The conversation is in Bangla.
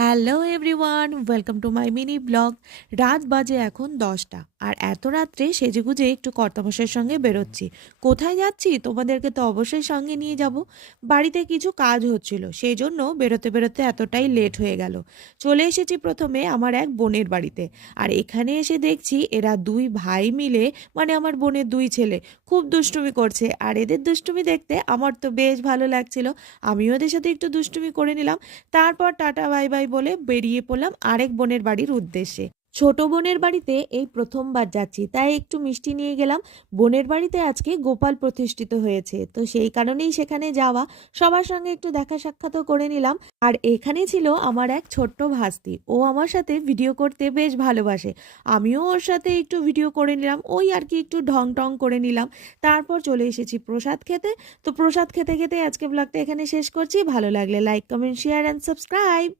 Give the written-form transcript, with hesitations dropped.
Hello everyone, welcome to my mini blog. রাত বাজে এখন 10টা, আর এত রাত্রে সেজেগুজে একটু কর্তামশাইয়ের সঙ্গে বেরোচ্ছি। কোথায় যাচ্ছি তোমাদেরকে তো অবশ্যই সঙ্গে নিয়ে যাব। বাড়িতে কিছু কাজ হচ্ছিল, সেই জন্য বেরোতে বেরোতে এতটাই লেট হয়ে গেল। চলে এসেছি প্রথমে আমার এক বোনের বাড়িতে। আর এখানে এসে দেখছি এরা দুই ভাই মিলে, মানে আমার বোনের দুই ছেলে, খুব দুষ্টুমি করছে। আর এদের দুষ্টুমি দেখতে আমার তো বেশ ভালো লাগছিল। আমিও ওদের সাথে একটু দুষ্টুমি করে নিলাম। তারপর টাটা বাই বাই বলে বেরিয়ে পড়লাম আরেক বোনের বাড়ির উদ্দেশ্যে। ছোট বোনের বাড়িতে এই প্রথমবার যাচ্ছি, তাই একটু মিষ্টি নিয়ে গেলাম। বোনের বাড়িতে আজকে গোপাল প্রতিষ্ঠিত হয়েছে, তো সেই কারণেই সেখানে যাওয়া। সবার সঙ্গে একটু দেখা সাক্ষাৎও করে নিলাম। আর এখানে ছিল আমার এক ছোট্ট ভাস্তি, ও আমার সাথে ভিডিও করতে বেশ ভালোবাসে। আমিও ওর সাথে একটু ভিডিও করে নিলাম, ওই আর কি একটু ঢং টং করে নিলাম। তারপর চলে এসেছি প্রসাদ খেতে। তো প্রসাদ খেতে খেতে আজকে ব্লগটা এখানে শেষ করছি। ভালো লাগলে like, comment, share and subscribe.